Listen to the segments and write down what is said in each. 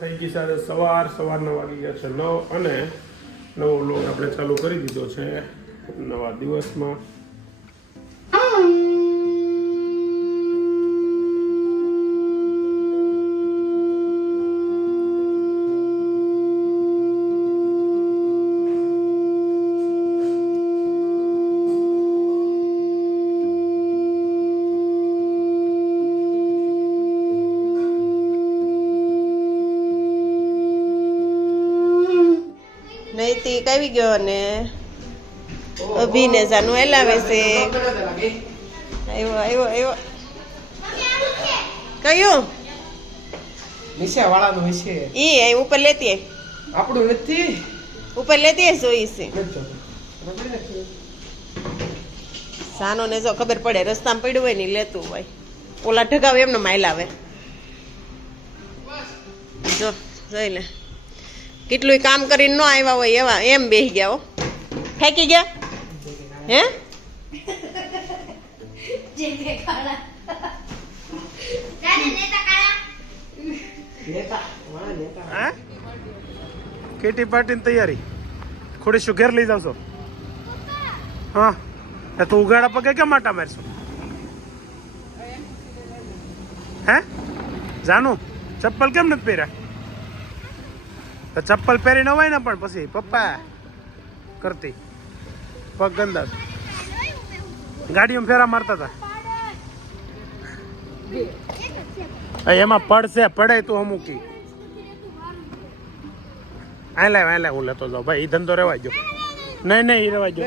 થઈ ગઈ સાથે સવાર, સવારના વાગી ગયા છે નવ અને નવો લોક આપણે ચાલુ કરી દીધો છે. નવા દિવસમાં. નૈતિક આવી ગયો અને? અભિને જાનું હેલાવે છે. આવ્યો આવ્યો આવ્યો. કયું? નિશા વાળાનું હશે ઈ અહીં ઉપર લેતી. આપણું નથી. ઉપર લેતી જોઈ છે. સાનો ને જો ખબર પડે રસ્તામાં પડ્યું હોય ને લેતું હોય. ઓલા ઢગાવ એમને માઇલ આવે. જો જોઈ લે. કેટલું કામ કરીને ન આવ્યા હોય એવા, એમ બેસી ગયા હો. ફેંકી ગયા? હે? કેટી પાર્ટીની તૈયારી. થોડી શું ઘેર લઈ જાવ છો હા? એ તું ઉગાડા પગે કેમ માટા મારશો? હે? જાનું? ચપ્પલ કેમ નથી પહેર્યા? તો ચપ્પલ પહેરી ન હોય ને પણ પછી પપ્પા કરતી. પગ ગંદા. ગાડીમાં ફેરા મારતા હતા. એમાં પડશે પડે તું અમુકી આ લાવ આ લાવ હું લેતો જાઉં. ભાઈ એ ધંધો રેવાય જો નહીં નહીં એ રેવાય જો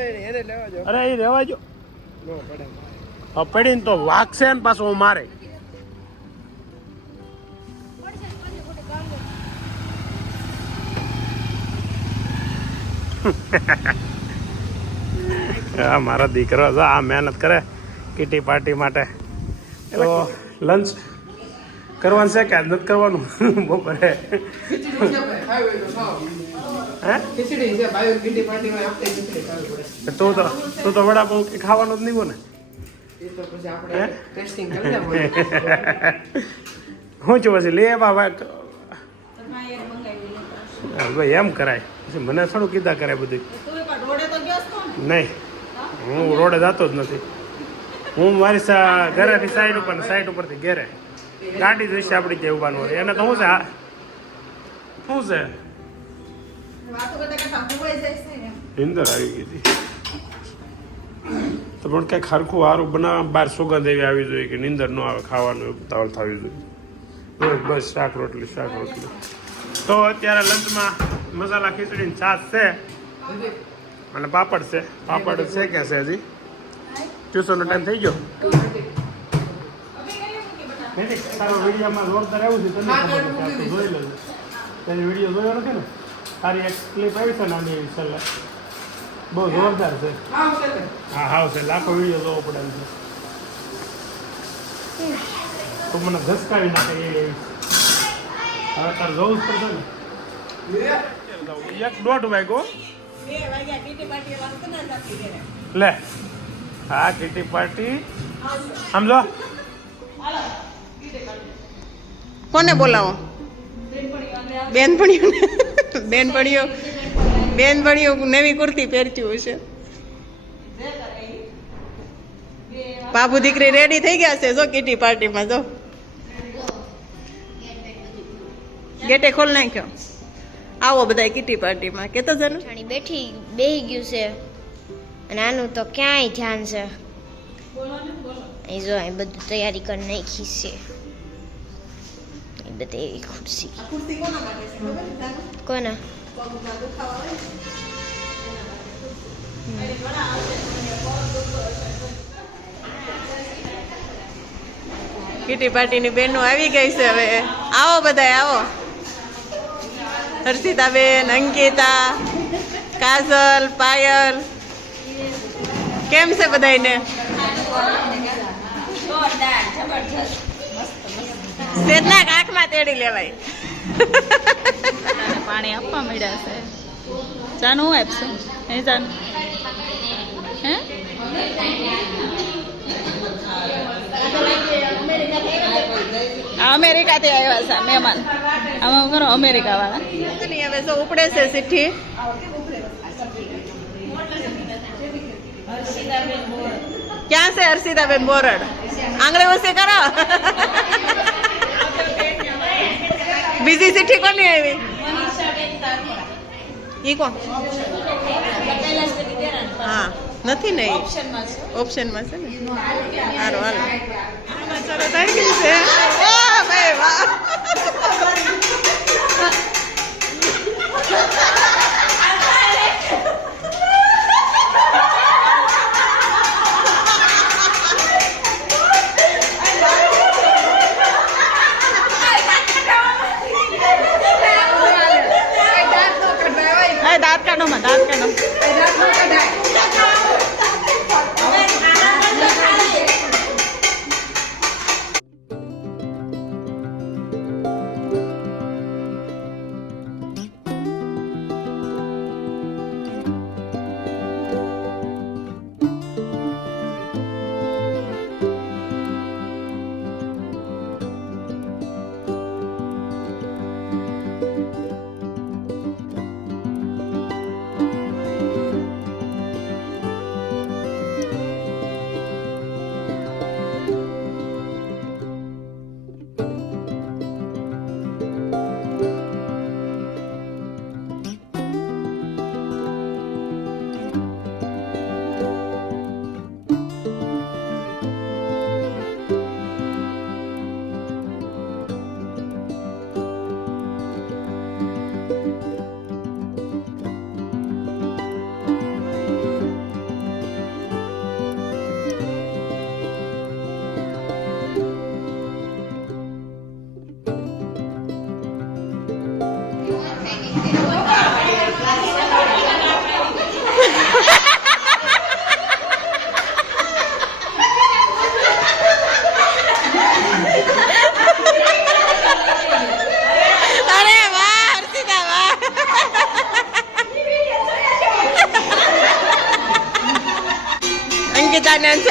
અરે એ રેવાય જો પડે. પડીને તો વાગશે ને પાછું હું મારે. આ મારો દીકરો છે આ મહેનત કરે કીટી પાર્ટી માટે. તો લંચ કરવાનું છે કે નથી કરવાનું? બપોરે. તો હે તું તો તું વડાપાઉં ખાવાનું જ નહીં ને? હે? હું છું પછી? લે બાબા ભાઈ એમ કરાય. પછી મને થોડું કીધા કરે બધું નહીં. હું? રોડે જતો જ નથી. હું મારી સા- ઘરેથી સાઈડ ઉપર ને સાઈડ ઉપરથી ઘેરે. ગાડી જોઈશે આપણી જે ઉભાનું હોય. એને તો શું છે? શું છે? નીંદર આવી ગઈ હતી. તો પણ કંઈક ખરખું સારું બનાવવા બહાર સુગંધ એવી આવી જોઈએ કે નિંદર ન આવે ખાવાનું એવું તાવલ થવી જોઈએ. બસ બસ શાક રોટલી શાક રોટલી. તો અત્યારે લંચમાં મસાલા ખીચડીની છાશ છે. અને પાપડ છે. પાપડ છે કે છે હજી? ટ્યુશનનો ટાઈમ થઈ ગયો? નહીં, તારો વિડીયોમાં જોરદાર આવ્યું છે તને હા, ખબર તો છે. મૂકી આ તો જોઈ લેજો. તારી વીડિયો જોયો નથી ને? તારી એક ક્લિપ આવી છે નાની એવી સલાહ બહુ જોરદાર છે. હા હા હા છે. લાખો વીડિયો જોવો પડે છે. તો મને ધસકાવી નાખે એવી. હવે તારે જોવું જ પડશે ને. એક દોઢ વાગ્યો. લે. હા કીટી પાર્ટી. સમજો? કોને બોલાવો? બેનપણીઓ બેનપણીઓ બેનપણીઓ નવી કુર્તી પહેરતી હશે બાબુ દીકરી રેડી થઈ ગયા છે? જો કીટી પાર્ટીમાં જો. ગેટે ખોલ નાખ્યો. આવો બધા કીટી પાર્ટીમાં. કેતો જન જાણી બેઠી બેહી ગયું છે. અને આનું તો ક્યાંય ધ્યાન છે? અહીં જો અહીં બધું તૈયારી કરી નાખી છે. બધી એવી ખુરશી. કોના કીટી પાર્ટીની બહેનો આવી ગઈ છે હવે. આવો બધા આવો. હર્ષિતાબેન અંકિતા, કાજલ, પાયલ. કેમ છે બધાને શેરના કાંખમાં તેડી લેવાય. પાણી આપવા મળ્યા છે. જાનું હું આપશું? હે જાન. હે? અમેરિકાથી આવ્યા છે મહેમાન. આમાં કરો? અમેરિકા વાળા હવે તો ઉપડે છે સીઠી. ક્યાં છે હર્ષિતાબેન બોરડ? આંગળે વસે કરો. બીજી સિઠ્ઠી કોની આવી? ઈ કોણ? હા. નથી ને ઓપ્શનમાં છે. ને? સારું હાલો. આમાં ચાલો થઈ ગઈ છે? વાહ ભાઈ વાહ.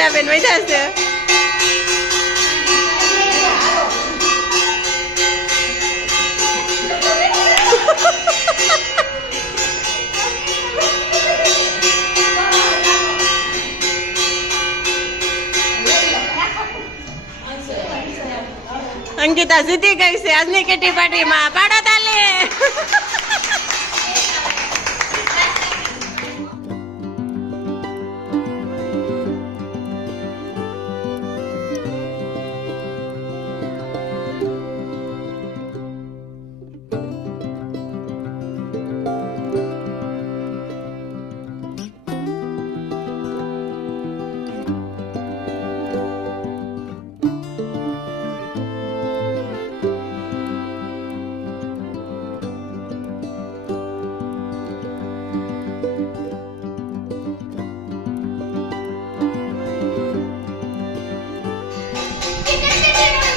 અંકિતા ને અંશાબેન વધ્યા છે અંકિતા જીતી ગઈ છે આજની કેટી પાર્ટીમાં પાડો તાલે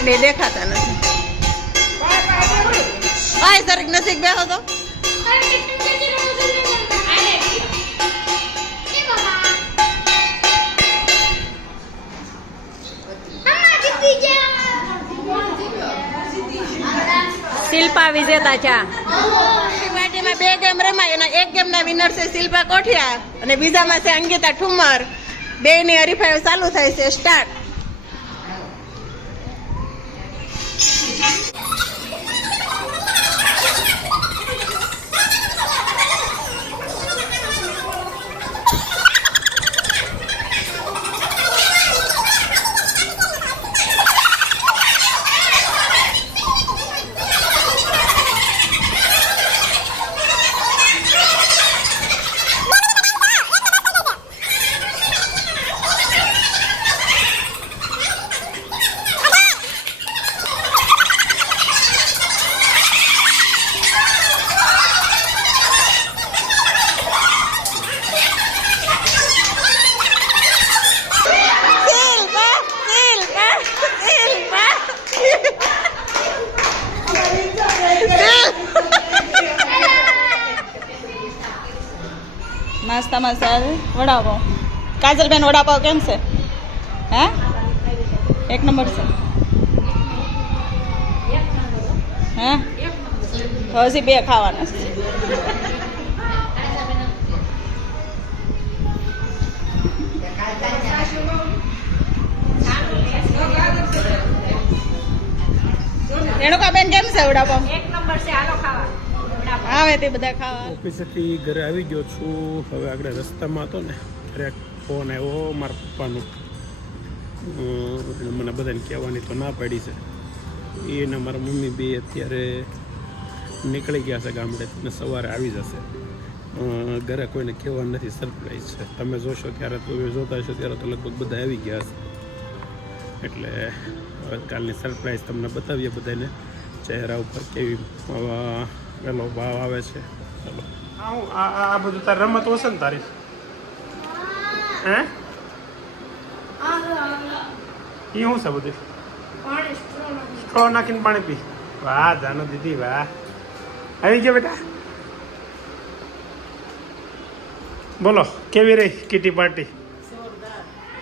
બે દેખાતા નથી. આય સરક નસીક બેહો તો. શિલ્પા વિજેતા છે પાર્ટીમાં બે ગેમ રમાય, એના એક ગેમના વિનર છે શિલ્પા કોઠિયા અને બીજામાં છે અંગિતા ઠુમર. બે ની હરીફાઈ ચાલુ થાય છે સ્ટાર્ટ શિલ્પા શિલ્પા શિલ્પા નાસ્તામાં સાર વડાપાઉં કાજલબેન વડાપાવ કેમ છે? હે? એક નંબર છે. હે? હજી બે ખાવાના છે. રેણુકાબેન કેમ છે વડાપાઉં એક નંબર છે, હાલો ખાવા. આવે તે બધા ખાવા. ઓફિસેથી ઘરે આવી ગયો છું. હવે આગળ રસ્તામાં હતો ને ત્યારે ફોન આવ્યો મારા પપ્પાનો. મને બધાને કહેવાની તો ના પાડી છે. એ ને મારા મમ્મી બે અત્યારે નીકળી ગયા છે ગામડે ને સવારે આવી જશે. ઘરે કોઈને કહેવા નથી સરપ્રાઈઝ છે. તમે જોશો ત્યારે તો જોતા હશો ત્યારે તો લગભગ બધા આવી ગયા છે. એટલે કાલની સરપ્રાઈઝ તમને બતાવીએ બધાને. ચહેરા ઉપર કેવી પેલો ભાવ આવે છે. હું આ આ બધું તાર રમત હશે ને તારી? હે? એ શું છે બધું? સ્ટ્રો નાખીને પાણી પી. વાહ જાનો દીદી વાહ. આવી ગયો બેટા. બોલો કેવી રહી કીટી પાર્ટી?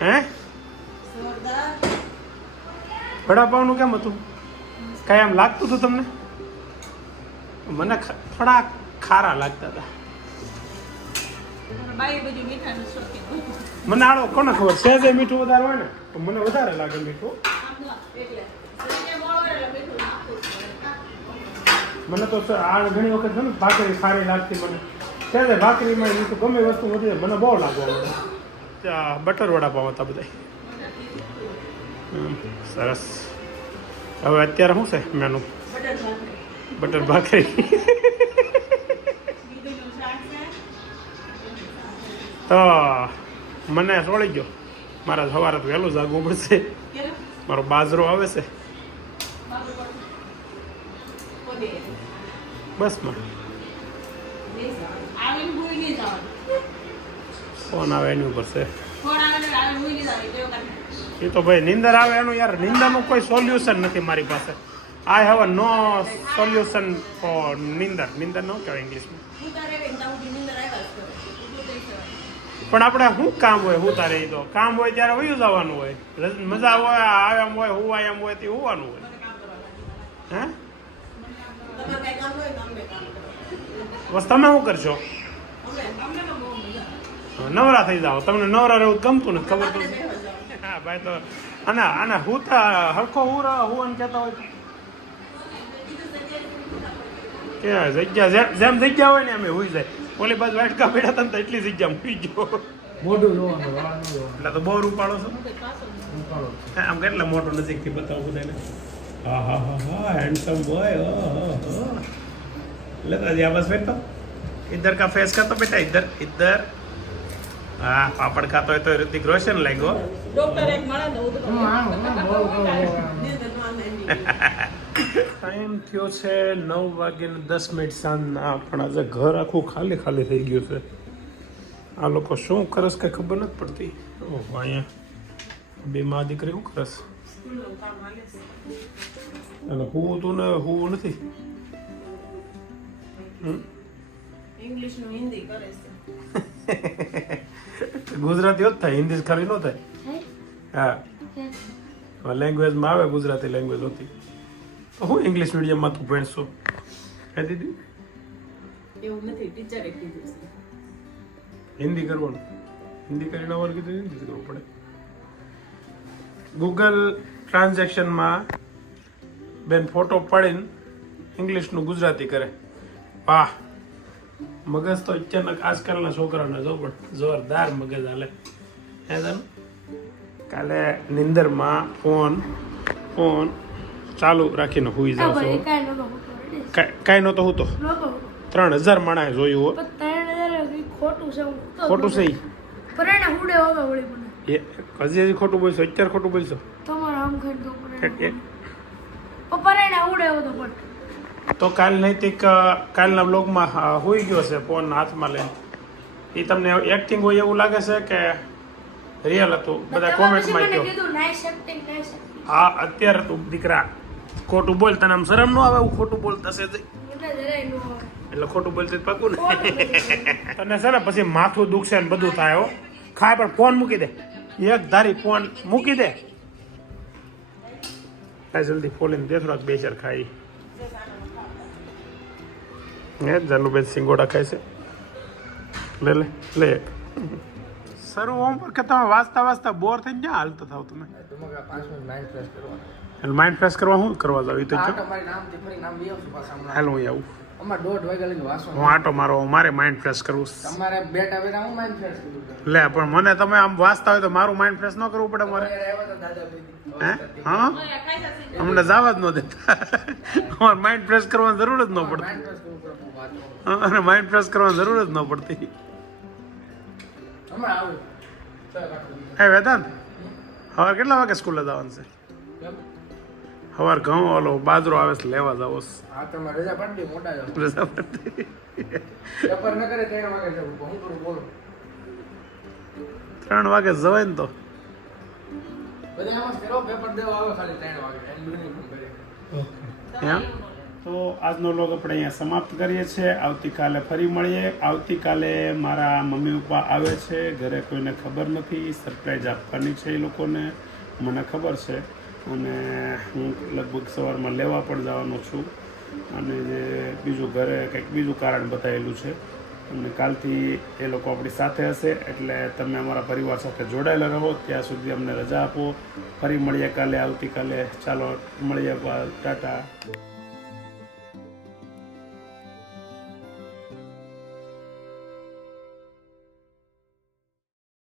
હે? વડાપાવનું કેમ હતું? કાંઈ આમ લાગતું હતું તમને? મને થોડા ખારા લાગતા હતા. મને આડો કોને ખબર? સહેજે મીઠું વધારે હોય ને તો મને વધારે લાગે મીઠું. મને તો આ ઘણી વખત છે ને ભાખરી સારી લાગતી મને. સહેજે ભાખરીમાં મીઠું ગમે વસ્તુ વધી મને બહુ લાગવા બટર વડાપાવ હતા બધા હમ, સરસ. હવે અત્યારે શું છે મેનુ બટર ભાખરી. તો મને સોળી ગયો. મારા સવારે તો વહેલું જાગવું પડશે. મારો બાજરો આવે છે. બસ ફોન આવે એની ઉપર છે. એ તો ભાઈ નિંદર આવે એનું યાર. નિંદરનું કોઈ સોલ્યુશન નથી મારી પાસે. I have a no solution for નિંદર નિંદર નો કહેવાય ઇંગ્લિશમાં પણ આપણે શું કામ હોય હું તારે તો કામ હોય ત્યારે વયું જવાનું હોય મજા હોય આવે એમ હોય હું એમ હોય તે હોવાનું હોય હે બસ તમે શું કરશો નવરા થઈ જાઓ તમને નવરા રહેવું ગમતું ને ખબર તો હા ભાઈ તો અને અને હું તો હરખો હું હું કહેતા હોય તો. કે જગ્યા જેમ જગ્યા હોય ને અમે હોઈ જાય. ઓલી બાજુ વાટકા પડ્યા હતા ને એટલી જગ્યા મૂકી ગયો. મોઢું જોવાનું એટલે તો બહુ રૂપાળો છો? આમ કેટલા મોટો નજીકથી બતાવું બધાને? હા હા હા હા હેન્ડસમ બોય લેતા જી આવાસ બેઠો ઇધર કા ફેસ કા તો બેટા? ઇધર ઇધર હા પાપડ ખાતો હોય તો ઋતિક રોશન લાગ્યો. ડોક્ટર એક મળે ટાઈમ થયો છે નવ વાગ્યાને દસ મિનિટ સાંજના. પણ આજે ઘર આખું ખાલી ખાલી થઈ ગયું છે. આ લોકો શું કરસ કે ખબર નથી પડતી. ઓહો અહીંયા બે મા દીકરી શું કરસ? અને હું તું ને હું નથી? ગુજરાતી જ થાય હિન્દી ખરી ન થાય. હા? લેંગ્વેજમાં આવે ગુજરાતી લેંગ્વેજ હતી. તો હું ઇંગ્લિશ મીડિયમમાં તું ભણશો? હે દીદી? એવું નથી ટીચરે કીધું હિન્દી કરવાનું. હિન્દી કરીને આવવાનું કીધું હિન્દી કરવું પડે. ગૂગલ ટ્રાન્ઝેક્શનમાં બેન ફોટો પાડીને ઇંગ્લિશનું ગુજરાતી કરે. વાહ. મગજ તો અચાનક આજકાલના છોકરાઓને જો પણ જોરદાર મગજ હાલે. હે તને? કાલે નિંદરમાં ફોન ફોન ચાલુ રાખીને હુઈ જાવ છો. કાંઈ નહોતો હું તો ત્રણ હજાર માણસે જોયું ખોટું છે હજી હજી ખોટું બોલશો? અત્યારે ખોટું બોલશો? તો કાલ નૈતિક કાલના બ્લોગમાં હોઈ ગયો છે ફોન હાથમાં લઈને. એ તમને એક્ટિંગ હોય એવું લાગે છે કે રિયલ હતું. બધા કોમેન્ટમાં કીધું હા અત્યારે તું દીકરા ખોટું બોલ તને આમ શરમ ન આવે એવું ખોટું બોલતા છે એટલે ખોટું બોલતી પાકું ને. તને છે ને પછી માથું દુખશે ને બધું થાય હો. ખાય પણ ફોન મૂકી દે. એક ધારી ફોન મૂકી દે. કાંઈ જલ્દી ફોલીને દે થોડાક બે ચાર ખાઈ. હે જાનુબેન સિંગોડા ખાય છે. લે લે લે એક. સરું ઓમ પર કે તમે વાંચતા વાંચતા બોર થઈને ક્યાં હાલતા થાવ તમે. તમારે માઇન્ડ ફ્રેશ એટલે માઇન્ડ ફ્રેશ કરવા. શું કરવા જાવ? એ તો હાલ હું આવું. હું આટો મારો મારે માઇન્ડ ફ્રેશ કરવું લે પણ મને તમે આમ વાંચતા હોય તો મારું માઇન્ડ ફ્રેશ ન કરવું પડે મારે. હે? હા? અમને જવા જ ન દેતા. અમારે માઇન્ડ ફ્રેશ કરવાની જરૂર જ ન પડતી. અને માઇન્ડ ફ્રેશ કરવાની જરૂર જ ન પડતી. હમણાં આવું. હે વેદાંત સવાર કેટલા વાગે સ્કૂલે જવાનું છે? સવાર ઘઉં ઓલો બાજરો આવે છે લેવા જાવ હા તમે રજા પાડી મોટા જાવ રજા પડતી પેપર ન કરે ત્રણ વાગે જવું હું કરું બોલો. ત્રણ વાગે જવાય ને તો. બધા ફેરો પેપર દેવા આવે ખાલી ત્રણ વાગે એમ તો આજનો લોગ આપણે અહીંયા સમાપ્ત કરીએ છીએ. આવતીકાલે ફરી મળીએ. આવતીકાલે મારા મમ્મી પપ્પા આવે છે. ઘરે કોઈને ખબર નથી. સરપ્રાઈઝ આપવાની છે એ લોકોને. મને ખબર છે. અને હું લગભગ સવારમાં લેવા પણ જવાનો છું. અને જે બીજું ઘરે કંઈક બીજું કારણ બતાવેલું છે. અને કાલથી એ લોકો આપણી સાથે હશે. એટલે તમે અમારા પરિવાર સાથે જોડાયેલા રહો. ત્યાં સુધી અમને રજા આપો. ફરી મળીએ કાલે. આવતીકાલે. ચાલો, મળીએ. ટાટા.